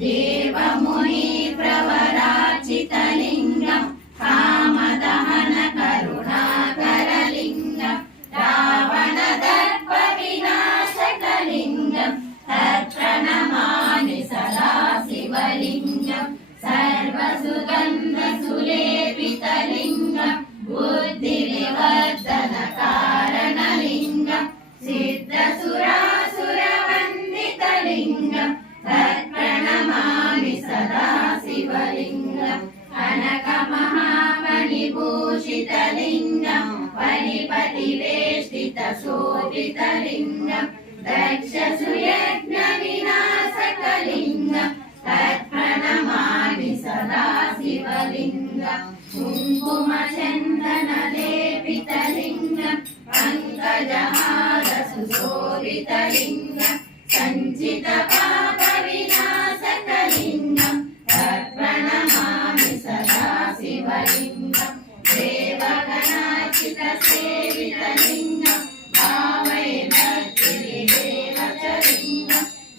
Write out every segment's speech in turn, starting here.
देवमुनिप्रवराचितलिङ्गं कामदहनकरुणाकरलिङ्गं रावणदर्पविनाशकलिङ्गं तत्प्रणमामि सदा शिवलिङ्गं सर्वसुगन्धसुलेपितलिङ्गं बुद्धिविवर्धनकारणलिङ्गं सिद्धसुरासुरवन्दितलिङ्गं तत्प्रणमामि सदा शिवलिङ्गं कनकमहामणिभूषितलिङ्गं परिपतिवेष्टितशोभितलिङ्गं दक्षसुयज्ञविनाशकलिङ्गं तत्प्रणमामि सदा शिवलिङ्गं कुङ्कुमचन्दनलेपितलिङ्गं पङ्कजहारसुशोभितलिङ्गं सञ्चितपापविनाशकलिङ्गं तत्प्रणमामि सदा शिवलिङ्गं देवगणार्चितसेवितलिङ्गं भावये भक्तिविदेवचलिङ्गं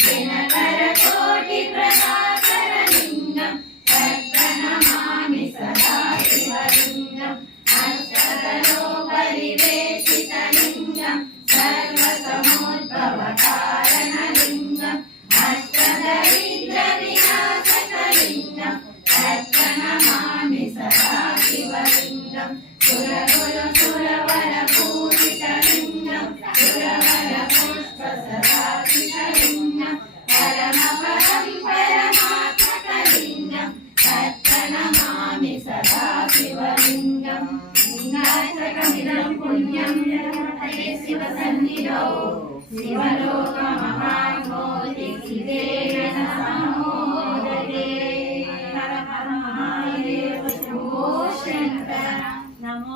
दिनकरकोटिप्रभाकरलिङ्गं तत्प्रणमामि सदा शिवलिङ्गं अष्टदलोपरिवेशितलिङ्गं सर्वसमुद्भवकारणलिङ्गम् अष्टदरिद्रविनाशकलिङ्गं तत्प्रणमामि सदा शिवलिङ्गं सुरगुरुसुरवरपूजितलिङ्गं सुरवरपुष्पसदाचितलिङ्गं परमपरं परमात्मकलिङ्गं तत्प्रणमामि सदा शिवलिङ्गं लिङ्गाष्टकमिदं पुण्यं हरे शिवसन्निधौ शिवलोकमहामोदि शिवेन समोदते हर हर महादेव शम्भो शङ्कर नमो।